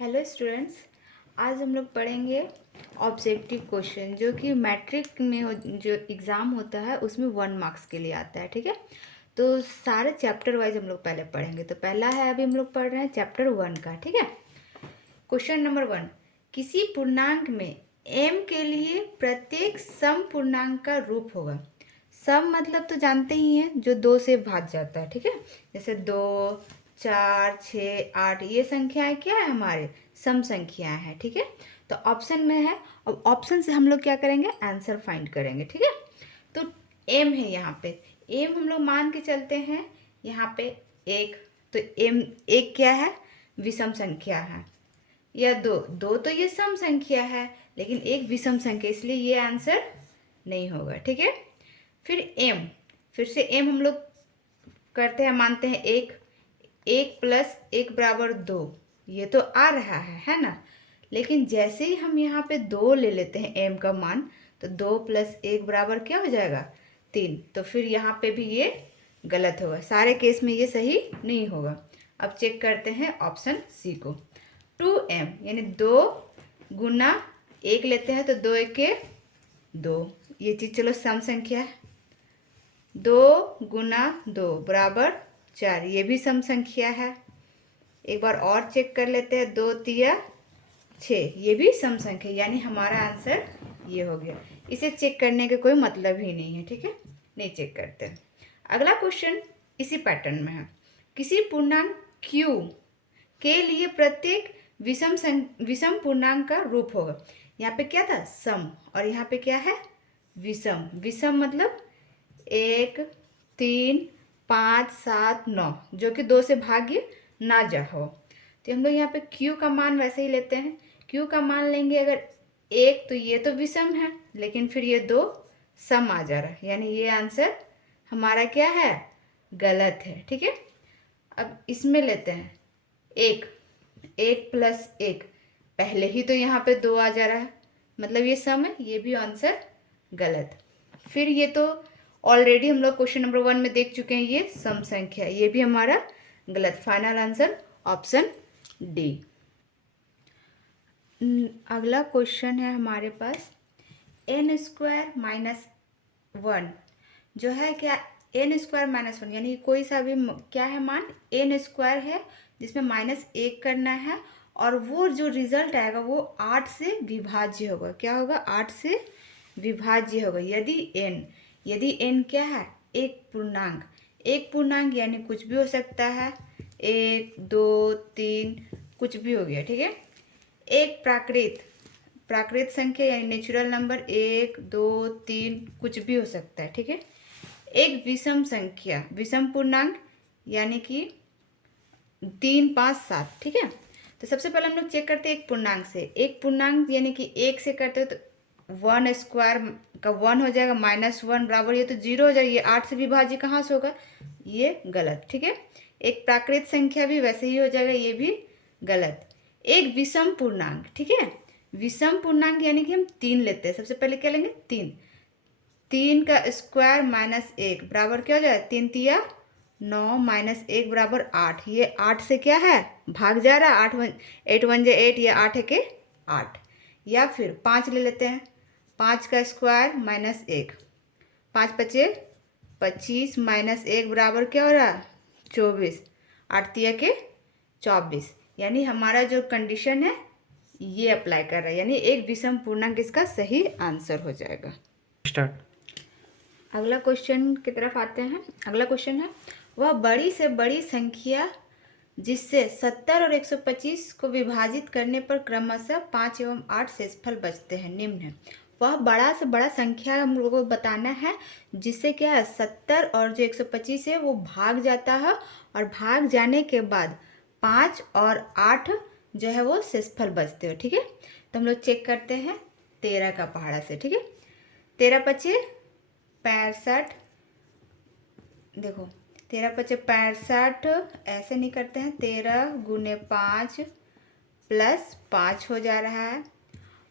Hello students, आज हम लोग पढ़ेंगे ऑब्जेक्टिव क्वेश्चन जो कि मैट्रिक में जो एग्ज़ाम होता है उसमें 1 मार्क्स के लिए आता है। ठीक है, तो सारे चैप्टर वाइज हम लोग पहले पढ़ेंगे। तो पहला है, अभी हम लोग पढ़ रहे हैं चैप्टर 1 का। ठीक है, क्वेश्चन नंबर 1, किसी पूर्णांक में m के लिए प्रत्येक सम पूर्णांक का रूप होगा। सम मतलब तो जानते ही हैं, जो 2 से भाग जाता है। ठीक है, जैसे 2, 4, 6, 8 ये संख्याएं क्या है, हमारे सम संख्याएं हैं। ठीक है, तो ऑप्शन में है। अब ऑप्शन से हम लोग क्या करेंगे, आंसर फाइंड करेंगे। ठीक है, तो m है यहाँ पे, m हम लोग मान के चलते हैं यहाँ पे 1। तो m 1 क्या है, विषम संख्या है। या 2, 2 तो ये सम संख्या है, लेकिन एक विषम संख्या, इसलिए ये आंसर नहीं होगा। ठीक है, फिर m, फिर से m हम लोग करते हैं, मानते हैं 1, 1 + 1 = 2, ये तो आ रहा है ना। लेकिन जैसे ही हम यहाँ पे 2 ले लेते हैं m का मान, तो 2 + 1 = क्या हो जाएगा, 3। तो फिर यहाँ पे भी ये गलत होगा, सारे केस में ये सही नहीं होगा। अब चेक करते हैं ऑप्शन सी को, 2m यानी 2 गुना 1 लेते हैं तो 2 × 1 = 2, ये चीज़ चलो सम संख्या है। 2 गुना 2 = 4, ये भी सम संख्या है। एक बार और चेक कर लेते हैं, 2 × 3 = 6, ये भी सम संख्या, यानी हमारा आंसर ये हो गया। इसे चेक करने का कोई मतलब ही नहीं है। ठीक है, नहीं चेक करते हैं। अगला क्वेश्चन इसी पैटर्न में है, किसी पूर्णांक q के लिए प्रत्येक विषम पूर्णांक का रूप होगा। यहाँ पे क्या था, सम, और यहाँ पे क्या है, विषम। विषम मतलब 1, 3, 5, 7, 9, जो कि 2 से भाग्य ना जा हो। तो हम लोग यहाँ पे q का मान वैसे ही लेते हैं। q का मान लेंगे अगर 1, तो ये तो विषम है, लेकिन फिर ये 2 सम आ जा रहा है, यानी ये आंसर हमारा क्या है, गलत है। ठीक है, अब इसमें लेते हैं 1, 1 + 1, पहले ही तो यहाँ पे 2 आ जा रहा है, मतलब ये सम है, ये भी आंसर गलत। फिर ये तो ऑलरेडी हम लोग क्वेश्चन नंबर 1 में देख चुके हैं, ये सम संख्या, ये भी हमारा गलत। Final answer option D. अगला क्वेश्चन है हमारे पास, n² - 1 जो है क्या, n² - 1 यानी कोई सा भी क्या है मान, n² है, जिसमें -1 करना है, और वो जो रिजल्ट आएगा वो 8 से विभाज्य होगा। क्या होगा, 8 से विभाज्य होगा। यदि n क्या है, एक पूर्णांक। एक पूर्णांक यानी कुछ भी हो सकता है, 1, 2, 3, कुछ भी हो गया। ठीक है, एक प्राकृत संख्या यानी नेचुरल नंबर, 1, 2, 3, कुछ भी हो सकता है। ठीक है, एक विषम संख्या, विषम पूर्णांक यानी कि 3, 5, 7। ठीक है, तो सबसे पहले हम लोग चेक करते हैं एक पूर्णांक से। एक पूर्णांक यानी कि 1 से करते हो तो 1² का 1 हो जाएगा, -1 बराबर, ये तो 0 हो जाएगा, ये 8 से विभाज्य कहाँ से होगा, ये गलत। ठीक है, एक प्राकृत संख्या भी वैसे ही हो जाएगा, ये भी गलत। एक विषम पूर्णांक, ठीक है, विषम पूर्णांक यानी कि हम 3 लेते हैं। सबसे पहले क्या लेंगे, 3, 3 का स्क्वायर -1 बराबर क्या हो जाएगा, 3 × 3 = 9, -1 = 8, ये 8 से क्या है, भाग जा रहा है, 8 1 = 8, ये 8 × 8। या फिर 5 ले लेते हैं, 5 का स्क्वायर -1, 5 × 5 = 25, -1 बराबर क्या हो रहा है, 24, 8 × 3 = 24, यानी हमारा जो कंडीशन है ये अप्लाई कर रहा है, यानी एक विषम पूर्णांक इसका सही आंसर हो जाएगा। स्टार्ट। अगला क्वेश्चन की तरफ आते हैं। अगला क्वेश्चन है, वह बड़ी से बड़ी संख्या जिससे 70 और 125 को विभाजित करने पर क्रमशः 5 एवं 8 शेषफल बचते हैं, निम्न है। वह बड़ा से बड़ा संख्या हम लोगों को बताना है जिससे क्या है, 70 और जो 125 है वो भाग जाता है, और भाग जाने के बाद 5 और 8 जो है वो शेषफल बचते हो। ठीक है, तो हम लोग चेक करते हैं 13 का पहाड़ा से। ठीक है, 13 × 5 = 65, देखो 13 × 5 = 65, ऐसे नहीं करते हैं, 13 × 5 + 5 हो जा रहा है,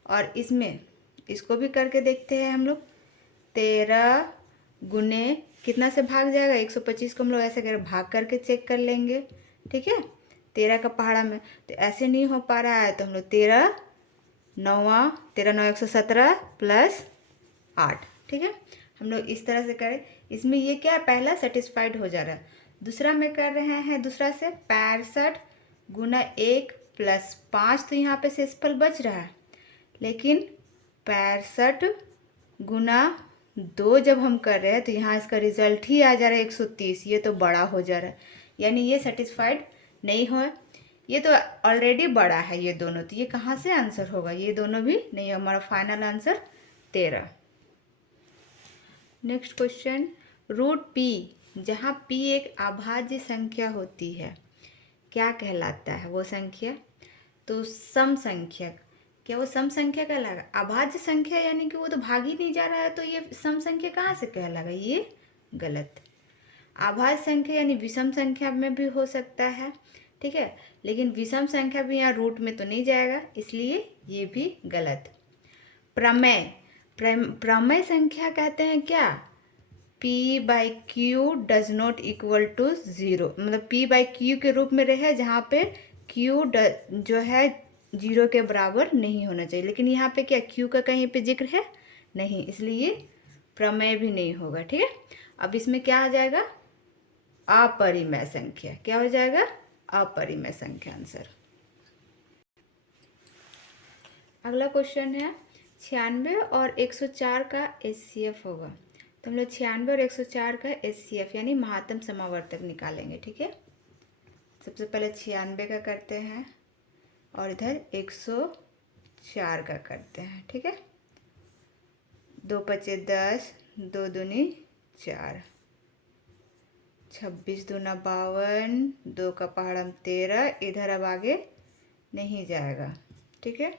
और इसमें इसको भी करके देखते हैं हम लोग। 13 कितना से भाग जाएगा, 125 को हम लोग ऐसे कर भाग करके चेक कर लेंगे। ठीक है, 13 का पहाड़ा में, तो ऐसे नहीं हो पा रहा है, तो हम लोग 13 9 117 प्लस 8, ठीक है। हम लोग इस तरह से करें। इसमें ये क्या है, पहला सेटिस्फाइड हो जा रहा है। दूसरा में कर रहे हैं, दूसरा से 65 गुना 1 प्लस 5, तो यहाँ पे शेषफल बच रहा है, लेकिन 65 गुना 2 जब हम कर रहे हैं तो यहाँ इसका रिजल्ट ही आ जा रहा है 130। ये तो बड़ा हो जा रहा है, यानी ये सेटिस्फाइड नहीं हो। ये तो ऑलरेडी बड़ा है ये दोनों, तो ये कहाँ से आंसर होगा, ये दोनों भी नहीं। हमारा final answer 13। Next question, root p, जहाँ पी एक अभाज्य संख्या होती है, क्या कहलाता है वो संख्या? तो सम संख्या। क्या वो सम संख्या कहलाएगा? अभाज्य संख्या यानी कि वो तो भाग ही नहीं जा रहा है, तो ये सम संख्या कहाँ से कहलाएगा? ये गलत। अभाज्य संख्या यानी विषम संख्या में भी हो सकता है, ठीक है, लेकिन विषम संख्या भी यहाँ रूट में तो नहीं जाएगा, इसलिए ये भी गलत। प्रमेय, प्रमेय संख्या कहते हैं क्या? P/Q does not equal to 0, मतलब P/Q के रूप में रहे जहाँ पे Q जो है 0 के बराबर नहीं होना चाहिए, लेकिन यहाँ पे क्या Q का कहीं पे जिक्र है? नहीं, इसलिए प्रमेय भी नहीं होगा, ठीक है। अब इसमें क्या आ जाएगा? अपरिमेय संख्या। क्या हो जाएगा? अपरिमेय संख्या आंसर। अगला क्वेश्चन है 96 और 104 का HCF होगा, तो हम लोग 96 और 104 का HCF यानी महात्तम समावर्तक निकालेंगे, ठीक है। सबसे पहले 96 का करते हैं और इधर 104 का करते हैं, ठीक है। 2 पचे 10, 2 दूनी 4, 26 दूना 52, 2 का पहाड़ा 13, इधर अब आगे नहीं जाएगा, ठीक है।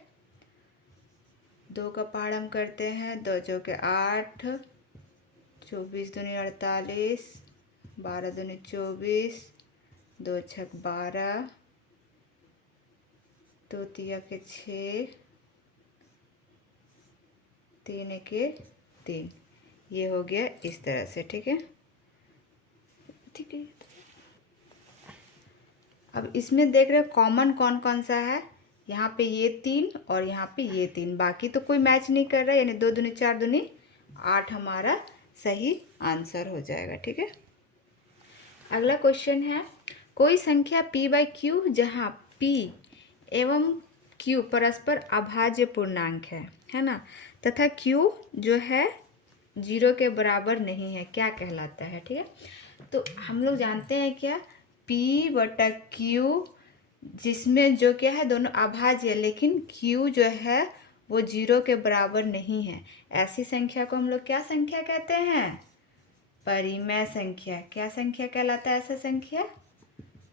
2 का पहाड़ हम करते हैं, 2 चौके 8, 24 दूनी 48, 12 दूनी 24, 2 छक 12, 2 तिया के 6, 3 के 3। ये हो गया इस तरह से, ठीक है, ठीक है। अब इसमें देख रहे हो कॉमन कौन कौन सा है, यहाँ पे ये 3 और यहाँ पे ये 3, बाकी तो कोई मैच नहीं कर रहा है, यानी 2 दूनी 4 दूनी 8 हमारा सही आंसर हो जाएगा, ठीक है। अगला क्वेश्चन है, कोई संख्या P/Q जहाँ P एवं Q परस्पर अभाज्य पूर्णांक है ना, तथा Q जो है 0 के बराबर नहीं है, क्या कहलाता है, ठीक है। तो हम लोग जानते हैं क्या, P/Q जिसमें जो क्या है दोनों अभाज्य है, लेकिन Q जो है वो 0 के बराबर नहीं है, ऐसी संख्या को हम लोग क्या संख्या कहते हैं? परिमेय संख्या। क्या संख्या कहलाता है ऐसा संख्या?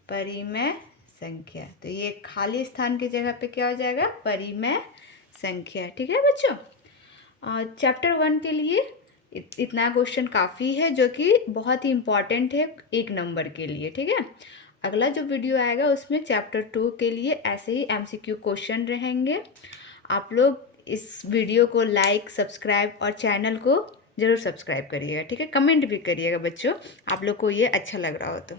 परिमेय संख्या। तो ये खाली स्थान की जगह पे क्या हो जाएगा? परिमेय संख्या, ठीक है बच्चों। चैप्टर 1 के लिए इतना क्वेश्चन काफ़ी है, जो कि बहुत ही इम्पॉर्टेंट है 1 नंबर के लिए, ठीक है। अगला जो वीडियो आएगा उसमें चैप्टर 2 के लिए ऐसे ही MCQ क्वेश्चन रहेंगे। आप लोग इस वीडियो को लाइक, सब्सक्राइब और चैनल को ज़रूर सब्सक्राइब करिएगा, ठीक है। कमेंट भी करिएगा बच्चों, आप लोग को ये अच्छा लग रहा हो तो।